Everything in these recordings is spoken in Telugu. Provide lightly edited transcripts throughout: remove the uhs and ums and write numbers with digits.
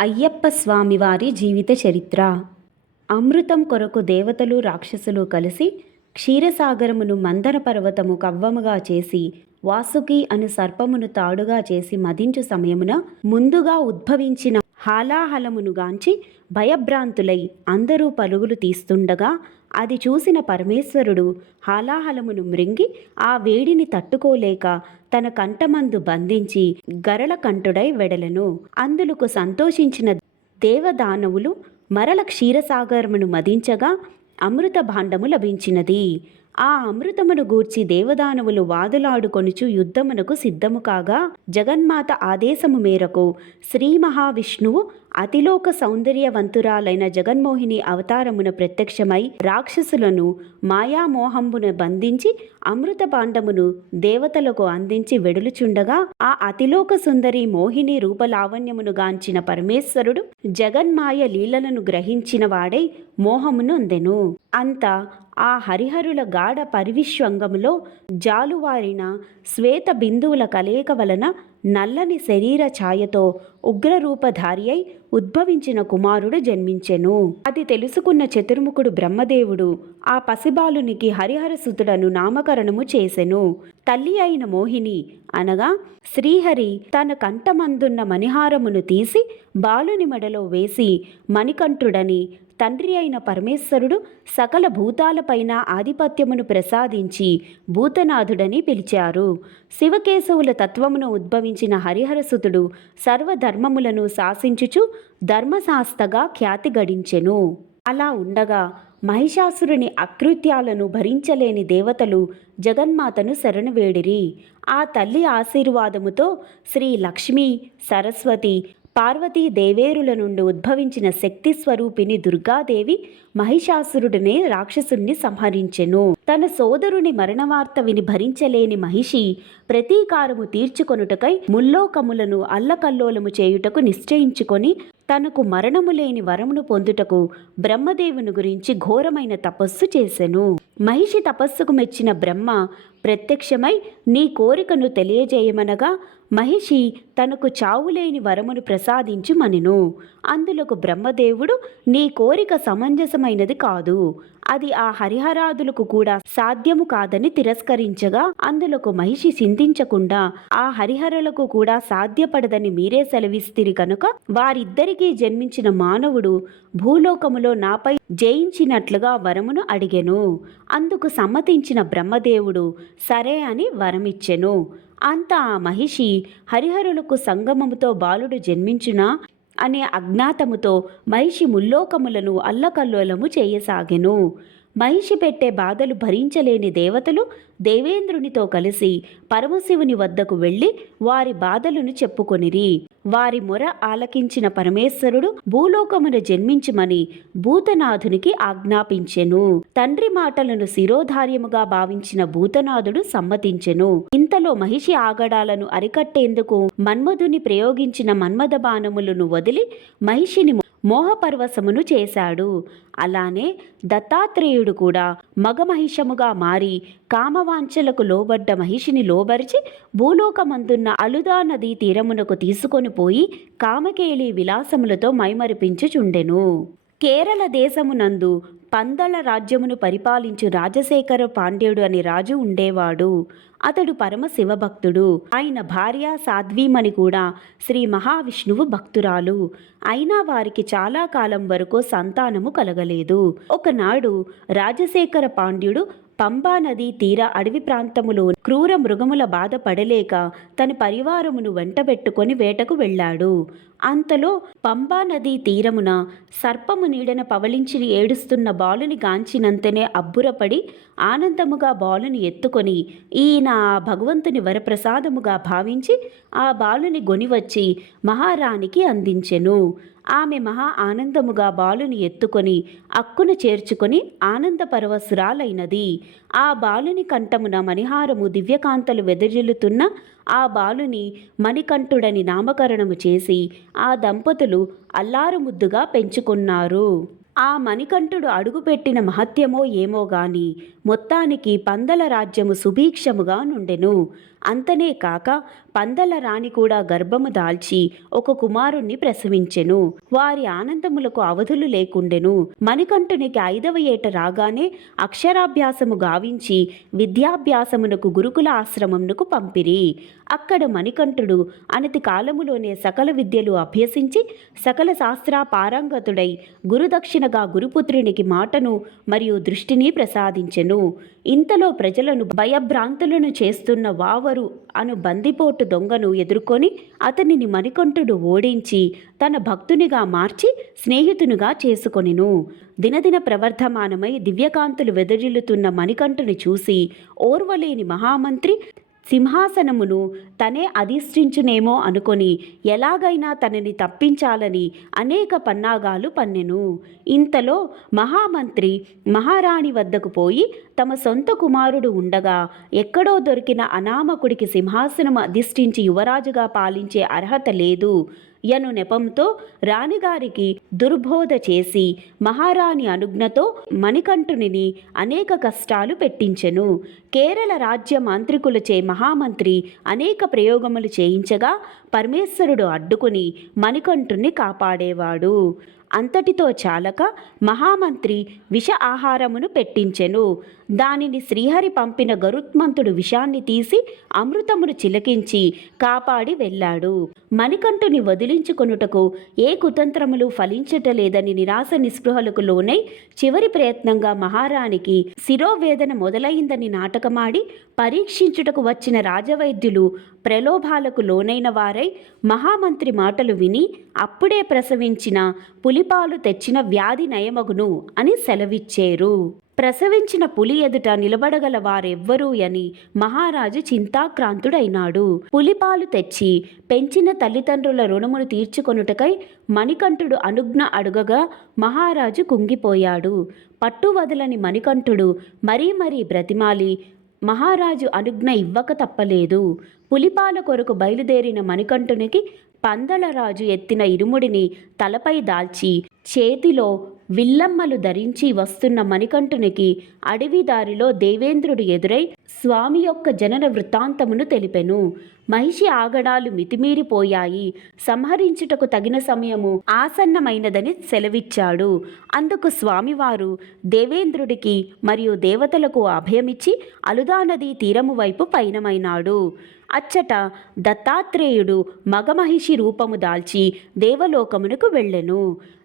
అయ్యప్ప స్వామివారి జీవిత చరిత్ర. అమృతం కొరకు దేవతలు రాక్షసులు కలిసి క్షీరసాగరమును మందర పర్వతము కవ్వముగా చేసి వాసుకి అను సర్పమును తాడుగా చేసి మదించు సమయమున ముందుగా ఉద్భవించిన హాలాహలమును గాంచి భయభ్రాంతులై అందరూ పరుగులు తీస్తుండగా అది చూసిన పరమేశ్వరుడు హాలాహలమును మృంగి ఆ వేడిని తట్టుకోలేక తన కంఠమందు బంధించి గరళ కంఠుడై వెడలను. అందులకు సంతోషించిన దేవదానవులు మరల క్షీరసాగరమును మదించగా అమృత భాండము లభించినది. ఆ అమృతమును గూర్చి దేవదానవులు వాదులాడుకొనుచు యుద్ధమునకు సిద్ధము కాగా జగన్మాత ఆదేశము మేరకు శ్రీ మహావిష్ణువు అతిలోక సౌందర్యవంతురాలైన జగన్మోహిని అవతారమున ప్రత్యక్షమై రాక్షసులను మాయామోహంబున బంధించి అమృత భాండమును దేవతలకు అందించి వెడులుచుండగా ఆ అతిలోక సుందరి మోహిని రూపలావణ్యమును గాంచిన పరమేశ్వరుడు జగన్మాయ లీలలను గ్రహించిన వాడై మోహమును అందెను. అంతా ఆ హరిహరుల గాఢ పరివిశ్వంగములో జాలువారిన శ్వేత బిందువుల కలయిక వలన నల్లని శరీర ఛాయతో ఉగ్రరూపధారి అయి ఉద్భవించిన కుమారుడు జన్మించెను. అది తెలుసుకున్న చతుర్ముఖుడు బ్రహ్మదేవుడు ఆ పసిబాలునికి హరిహరసుతుడను నామకరణము చేసెను. తల్లి అయిన మోహిని అనగా శ్రీహరి తన కంఠమందున్న మణిహారమును తీసి బాలుని మెడలో వేసి మణికంఠుడని తండ్రి అయిన పరమేశ్వరుడు సకల భూతాలపైన ఆధిపత్యమును ప్రసాదించి భూతనాథుడని పిలిచారు. శివకేశవుల తత్వమును ఉద్భవించిన హరిహరసుతుడు సర్వధర్మములను శాసించుచు ధర్మశాస్త్రగా ఖ్యాతి గడించెను. అలా ఉండగా మహిషాసురుని అకృత్యాలను భరించలేని దేవతలు జగన్మాతను శరణువేడిరి. ఆ తల్లి ఆశీర్వాదముతో శ్రీ లక్ష్మీ సరస్వతి పార్వతీ దేవేరుల నుండి ఉద్భవించిన శక్తి స్వరూపిణి దుర్గాదేవి మహిషాసురుడినే రాక్షసుణ్ణి సంహరించెను. తన సోదరుని మరణవార్త విని భరించలేని మహిషి ప్రతీకారము తీర్చుకొనుటకై ముల్లోకములను అల్లకల్లోలము చేయుటకు నిశ్చయించుకొని తనకు మరణము లేని వరమును పొందుటకు బ్రహ్మదేవుని గురించి ఘోరమైన తపస్సు చేసెను. మహిషి తపస్సుకు మెచ్చిన బ్రహ్మ ప్రత్యక్షమై నీ కోరికను తెలియజేయమనగా మహిషి తనకు చావులేని వరమును ప్రసాదించుమనెను. అందులకు బ్రహ్మదేవుడు నీ కోరిక సమంజసమైనది కాదు, అది ఆ హరిహరాదులకు కూడా సాధ్యము కాదని తిరస్కరించగా అందులకు మహిషి చింతించకుండా ఆ హరిహరులకు కూడా సాధ్యపడదని మీరే సెలవిస్తిరి కనుక వారిద్దరికీ జన్మించిన మానవుడు భూలోకములో నాపై జయించినట్లుగా వరమును అడిగెను. అందుకు సమ్మతించిన బ్రహ్మదేవుడు సరే అని వరమిచ్చెను. అంతా ఆ మహిషి హరిహరులకు సంగమముతో బాలుడు జన్మించునా అనే అజ్ఞాతముతో మహిషి ముల్లోకములను అల్లకల్లోలము చేయసాగెను. మహిషి పెట్టే బాధలు భరించలేని దేవతలు దేవేంద్రునితో కలిసి పరమశివుని వద్దకు వెళ్ళి వారి బాధలను చెప్పుకొనిరి. వారి మొర ఆలకించిన పరమేశ్వరుడు భూలోకమున జన్మించుమని భూతనాథునికి ఆజ్ఞాపించెను. తండ్రి మాటలను శిరోధార్యముగా భావించిన భూతనాథుడు సమ్మతించెను. ఇంతలో మహిషి ఆగడాలను అరికట్టేందుకు మన్మధుని ప్రయోగించిన మన్మథ బాణములను వదిలి మహిషిని మోహపర్వశమును చేశాడు. అలానే దత్తాత్రేయుడు కూడా మగమహిషముగా మారి కామవాంఛలకు లోబడ్డ మహిషిని లోబరిచి భూలోకమందున్న అలుదా నదీ తీరమునకు తీసుకొని పోయి కామకేళి విలాసములతో మైమరిపించుచుండెను. కేరళ దేశమునందు పందల రాజ్యమును పరిపాలించు రాజశేఖర పాండ్యుడు అని రాజు ఉండేవాడు. అతడు పరమ శివభక్తుడు. ఆయన భార్య సాధ్వీమణి కూడా శ్రీ మహావిష్ణువు భక్తురాలు. అయినా వారికి చాలా కాలం వరకు సంతానము కలగలేదు. ఒకనాడు రాజశేఖర పాండ్యుడు పంబా నదీ తీర అడవి ప్రాంతములో క్రూర మృగముల బాధ పడలేక తన పరివారమును వెంటబెట్టుకొని వేటకు వెళ్ళాడు. అంతలో పంబా నదీ తీరమున సర్పము నీడన పవలించి ఏడుస్తున్న బాలుని గాంచినంతనే అబ్బురపడి ఆనందముగా బాలుని ఎత్తుకొని ఈయన ఆ భగవంతుని వరప్రసాదముగా భావించి ఆ బాలుని గొనివచ్చి మహారాణికి అందించెను. ఆమె మహా ఆనందముగా బాలుని ఎత్తుకొని అక్కున చేర్చుకొని ఆనంద పరవశురాలైనది. ఆ బాలుని కంఠమున మణిహారము దివ్యకాంతలు వెదజిల్లుతున్న ఆ బాలుని మణికంఠుడని నామకరణము చేసి ఆ దంపతులు అల్లారుముద్దుగా పెంచుకున్నారు. ఆ మణికంఠుడు అడుగుపెట్టిన మహత్యమో ఏమో గాని మొత్తానికి పందల రాజ్యము సుభిక్షముగా నుండెను. అంతనే కాక పందల రాణి కూడా గర్భము దాల్చి ఒక కుమారుణ్ణి ప్రసవించెను. వారి ఆనందములకు అవధులు లేకుండెను. మణికంఠునికి 5వ ఏట రాగానే అక్షరాభ్యాసము గావించి విద్యాభ్యాసమునకు గురుకుల ఆశ్రమమునకు పంపిరి. అక్కడ మణికంఠుడు అనతి కాలములోనే సకల విద్యలు అభ్యసించి సకల శాస్త్ర పారంగతుడై గురుదక్షిణగా గురుపుత్రునికి మాటను మరియు దృష్టిని ప్రసాదించెను. ఇంతలో ప్రజలను భయభ్రాంతులను చేస్తున్న వావరు అను బందిపోటు దొంగను ఎదుర్కొని అతనిని మణికంఠుడు ఓడించి తన భక్తునిగా మార్చి స్నేహితునిగా చేసుకొనెను. దినదిన ప్రవర్ధమానమై దివ్యకాంతులు వెదజిల్లుతున్న మణికంఠుని చూసి ఓర్వలేని మహామంత్రి సింహాసనమును తనే అధిష్ఠించునేమో అనుకొని ఎలాగైనా తనని తప్పించాలని అనేక పన్నాగాలు పన్నెను. ఇంతలో మహామంత్రి మహారాణి వద్దకు పోయి తమ సొంత కుమారుడు ఉండగా ఎక్కడో దొరికిన అనామకుడికి సింహాసనం అధిష్ఠించి యువరాజుగా పాలించే అర్హత లేదు యను నెపంతో రాణిగారికి దుర్బోధ చేసి మహారాణి అనుజ్ఞతో మణికంఠునిని అనేక కష్టాలు పెట్టించెను. కేరళ రాజ్య మాంత్రికులచే మహామంత్రి అనేక ప్రయోగములు చేయించగా పరమేశ్వరుడు అడ్డుకుని మణికంఠుని కాపాడేవాడు. అంతటితో చాలక మహామంత్రి విష ఆహారమును పెట్టించెను. దానిని శ్రీహరి పంపిన గరుత్మంతుడు విషాన్ని తీసి అమృతమును చిలకించి కాపాడి వెళ్ళాడు. మణికంఠుని వదిలించుకొనుటకు ఏ కుతంత్రములు ఫలించటలేదని నిరాశ నిస్పృహలకు లోనై చివరి ప్రయత్నంగా మహారాణికి శిరోవేదన మొదలైందని నాటకమాడి పరీక్షించుటకు వచ్చిన రాజవైద్యులు ప్రలోభాలకు లోనైన వారై మహామంత్రి మాటలు విని అప్పుడే ప్రసవించిన పులిపాలు తెచ్చిన వ్యాధి నయమగును అని సెలవిచ్చేరు. ప్రసవించిన పులి ఎదుట నిలబడగల వారెవ్వరూ అని మహారాజు చింతాక్రాంతుడైనాడు. పులిపాలు తెచ్చి పెంచిన తల్లిదండ్రుల రుణమును తీర్చుకొనుటకై మణికంఠుడు అనుజ్ఞ అడుగగా మహారాజు కుంగిపోయాడు. పట్టువదలని మణికంఠుడు మరీ బ్రతిమాలి మహారాజు అనుజ్ఞ ఇవ్వక తప్పలేదు. పులిపాల కొరకు బయలుదేరిన మణికంఠునికి పందలరాజు ఎత్తిన ఇరుముడిని తలపై దాల్చి చేతిలో విల్లమ్మలు ధరించి వస్తున్న మణికంఠునికి అడవి దారిలో దేవేంద్రుడు ఎదురై స్వామి యొక్క జనన వృత్తాంతమును తెలిపెను. మహిషి ఆగడాలు మితిమీరిపోయాయి, సంహరించుటకు తగిన సమయము ఆసన్నమైనదని సెలవిచ్చాడు. అందుకు స్వామివారు దేవేంద్రుడికి మరియు దేవతలకు అభయమిచ్చి అలుదా నదీ తీరము వైపు పయనమైనాడు. అచ్చట దత్తాత్రేయుడు మగమహిషి రూపము దాల్చి దేవలోకమునకు వెళ్ళెను.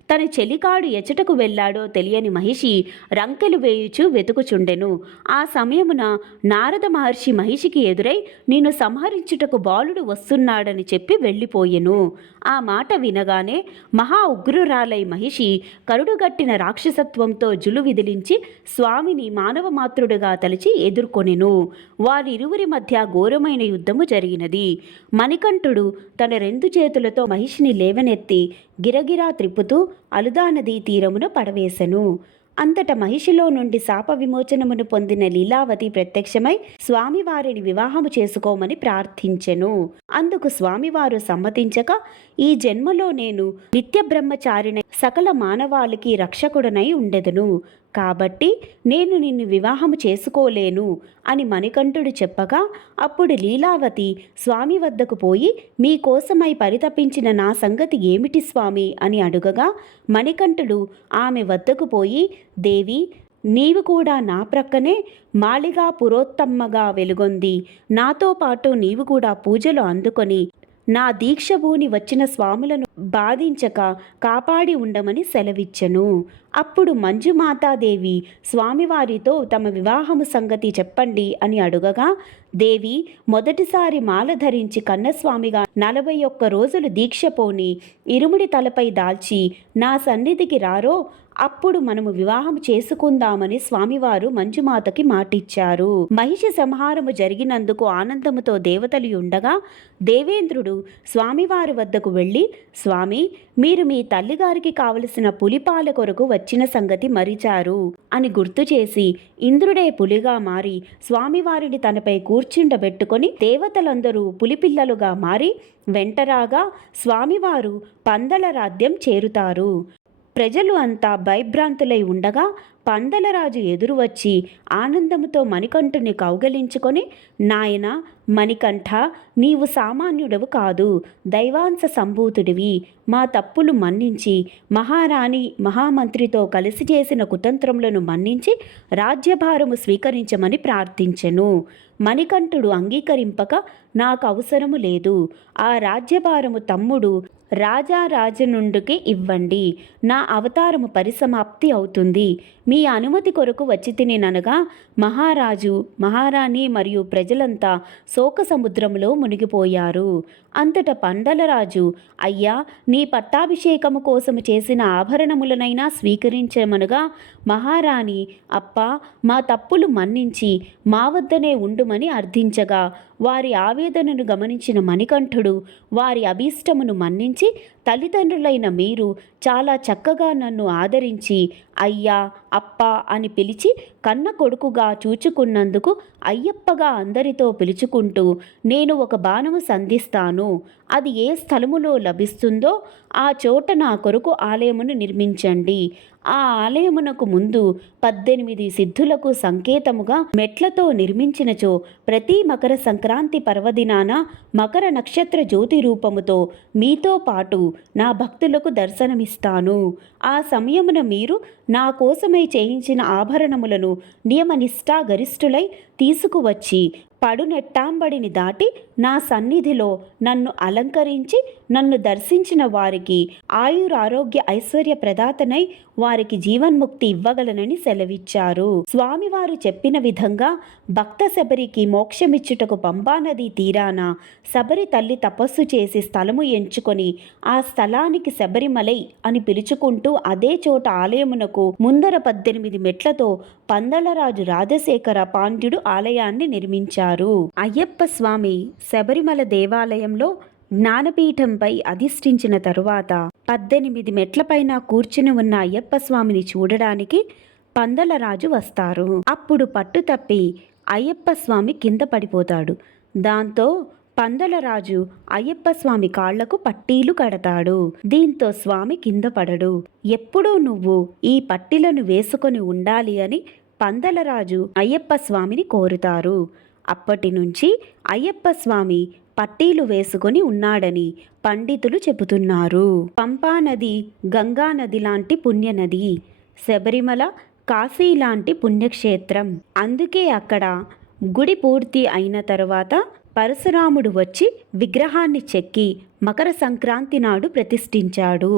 తన చెలికాడు ఎచటకు వెళ్ళాడో తెలియని మహిషి రంకెలు వేయుచు వెతుకుచుండెను. ఆ సమయమున నారద మహర్షి మహిషికి ఎదురై నిన్ను సంహరించుటకు బాలుడు వస్తున్నాడని చెప్పి వెళ్ళిపోయెను. ఆ మాట వినగానే మహా ఉగ్రురాలై మహిషి కరుడుగట్టిన రాక్షసత్వంతో జులు విదిలించి స్వామిని మానవ మాతృడుగా తలచి ఎదుర్కొనెను. వారిరువురి మధ్య ఘోరమైన యుద్ధము జరిగినది. మణికంఠుడు తన 2 చేతులతో మహిషిని లేవనెత్తి గిరగిరా త్రిప్పుతూ అలుదా నదీ తీరమున పడవేశను. అంతట మహిషిలో నుండి శాప విమోచనమును పొందిన లీలావతి ప్రత్యక్షమై స్వామివారిని వివాహము చేసుకోమని ప్రార్థించెను. అందుకు స్వామివారు సమ్మతించక, ఈ జన్మలో నేను నిత్య బ్రహ్మచారిణై సకల మానవాళికి రక్షకుడనై ఉండెదను, కాబట్టి నేను నిన్ను వివాహము చేసుకోలేను అని మణికంఠుడు చెప్పగా, అప్పుడు లీలావతి స్వామి వద్దకు పోయి మీకోసమై పరితపించిన నా సంగతి ఏమిటి స్వామి అని అడుగగా, మణికంఠుడు ఆమె వద్దకు పోయి దేవి, నీవు కూడా నా ప్రక్కనే మాళిగా పురోత్తమ్మగా వెలుగొంది, నాతో పాటు నీవు కూడా పూజలు అందుకొని నా దీక్షభూని వచ్చిన స్వాములను బాధించక కాపాడి ఉండమని సెలవిచ్చెను. అప్పుడు మంజుమాతాదేవి స్వామివారితో తమ వివాహము సంగతి చెప్పండి అని అడుగగా, దేవి మొదటిసారి మాల ధరించి కన్నస్వామిగా 41 రోజులు దీక్ష పోని ఇరుముడి తలపై దాల్చి నా సన్నిధికి రారో అప్పుడు మనము వివాహం చేసుకుందామని స్వామివారు మంజుమాతకి మాటిచ్చారు. మహిషి సంహారము జరిగినందుకు ఆనందముతో దేవతలు ఉండగా దేవేంద్రుడు స్వామివారి వద్దకు వెళ్ళి, స్వామి, మీరు మీ తల్లిగారికి కావలసిన పులిపాల కొరకు వచ్చిన సంగతి మరిచారు అని గుర్తు చేసి ఇంద్రుడే పులిగా మారి స్వామివారిని తనపై కూర్చుండబెట్టుకొని దేవతలందరూ పులిపిల్లలుగా మారి వెంటరాగా స్వామివారు పందల రాజ్యం చేరుతారు. ప్రజలు అంతా భయభ్రాంతులై ఉండగా పందలరాజు ఎదురు వచ్చి ఆనందముతో మణికంఠుని కౌగలించుకొని, నాయనా మణికంఠ, నీవు సామాన్యుడవు కాదు, దైవాంశ సంభూతుడివి. మా తప్పులు మన్నించి, మహారాణి మహామంత్రితో కలిసి చేసిన కుతంత్రములను మన్నించి రాజ్యభారము స్వీకరించమని ప్రార్థించెను. మణికంఠుడు అంగీకరింపక, నాకు అవసరము లేదు, ఆ రాజ్యభారము తమ్ముడు రాజారాజనుండుకి ఇవ్వండి, నా అవతారము పరిసమాప్తి అవుతుంది. మీ అనుమతి కొరకు వచ్చి తినేననగా మహారాజు మహారాణి మరియు ప్రజలంతా శోక సముద్రంలో మునిగిపోయారు. అంతట పందలరాజు, అయ్యా, నీ పట్టాభిషేకము కోసము చేసిన ఆభరణములనైనా స్వీకరించమనగా మహారాణి, అప్పా, మా తప్పులు మన్నించి మా వద్దనే ఉండుమని అర్థించగా, వారి ఆవేదనను గమనించిన మణికంఠుడు వారి అభీష్టమును మన్నించి, తల్లిదండ్రులైన మీరు చాలా చక్కగా నన్ను ఆదరించి అయ్యా, అప్పా అని పిలిచి కన్న కొడుకుగా చూచుకున్నందుకు అయ్యప్పగా అందరితో పిలుచుకుంటూ నేను ఒక బాణము సంధిస్తాను, అది ఏ స్థలములో లభిస్తుందో ఆ చోట నా కొరకు ఆలయమును నిర్మించండి. ఆ ఆలయమునకు ముందు 18 సిద్ధులకు సంకేతముగా మెట్లతో నిర్మించినచో ప్రతి మకర సంక్రాంతి పర్వదినాన మకర నక్షత్ర జ్యోతి రూపముతో మీతో పాటు నా భక్తులకు దర్శనమిస్తాను. ఆ సమయమున మీరు నా కోసమై చేయించిన ఆభరణములను నియమనిష్టా గరిష్ఠులై తీసుకువచ్చి పడునెట్టాంబడిని దాటి నా సన్నిధిలో నన్ను అలంకరించి నన్ను దర్శించిన వారికి ఆయురారోగ్య ఐశ్వర్య ప్రదాతనై వారికి జీవన్ముక్తి ఇవ్వగలనని సెలవిచ్చారు. స్వామివారు చెప్పిన విధంగా భక్త శబరికి మోక్షమిచ్చుటకు పంబానది తీరాన శబరి తల్లి తపస్సు చేసి స్థలము ఎంచుకొని ఆ స్థలానికి శబరిమలై అని పిలుచుకుంటూ అదే చోట ఆలయమునకు ముందర 18 మెట్లతో పందలరాజు రాజశేఖర పాండ్యుడు ఆలయాన్ని నిర్మించారు. అయ్యప్ప స్వామి శబరిమల దేవాలయంలో జ్ఞానపీఠంపై అధిష్ఠించిన తరువాత 18 మెట్లపైన కూర్చుని ఉన్న అయ్యప్ప స్వామిని చూడడానికి పందలరాజు వస్తారు. అప్పుడు పట్టు తప్పి అయ్యప్ప స్వామి కింద పడిపోతాడు. దాంతో పందలరాజు అయ్యప్ప స్వామి కాళ్లకు పట్టీలు కడతాడు. దీంతో స్వామి కింద పడడు. ఎప్పుడూ నువ్వు ఈ పట్టీలను వేసుకొని ఉండాలి అని పందలరాజు అయ్యప్ప స్వామిని కోరుతారు. అప్పటి నుంచి అయ్యప్ప స్వామి పట్టీలు వేసుకొని ఉన్నాడని పండితులు చెబుతున్నారు. పంపానది గంగానది లాంటి పుణ్యనది, శబరిమల కాశీ లాంటి పుణ్యక్షేత్రం. అందుకే అక్కడ గుడి పూర్తి అయిన తరువాత పరశురాముడు వచ్చి విగ్రహాన్ని చెక్కి మకర సంక్రాంతి నాడు ప్రతిష్ఠించాడు.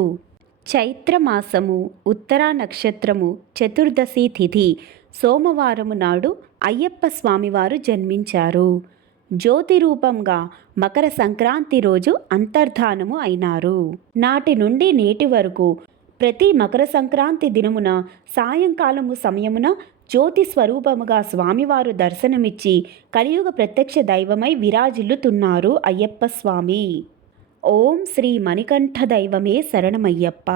చైత్రమాసము ఉత్తరా నక్షత్రము చతుర్దశి తిథి సోమవారము నాడు అయ్యప్ప స్వామివారు జన్మించారు. జ్యోతి రూపంగా మకర సంక్రాంతి రోజు అంతర్ధానము అయినారు. నాటి నుండి నేటి వరకు ప్రతి మకర సంక్రాంతి దినమున సాయంకాలము సమయమున జ్యోతి స్వరూపముగా స్వామివారు దర్శనమిచ్చి కలియుగ ప్రత్యక్ష దైవమై విరాజిల్లుతున్నారు అయ్యప్ప స్వామి. ఓం శ్రీ మణికంఠ దైవమే శరణమయ్యప్ప.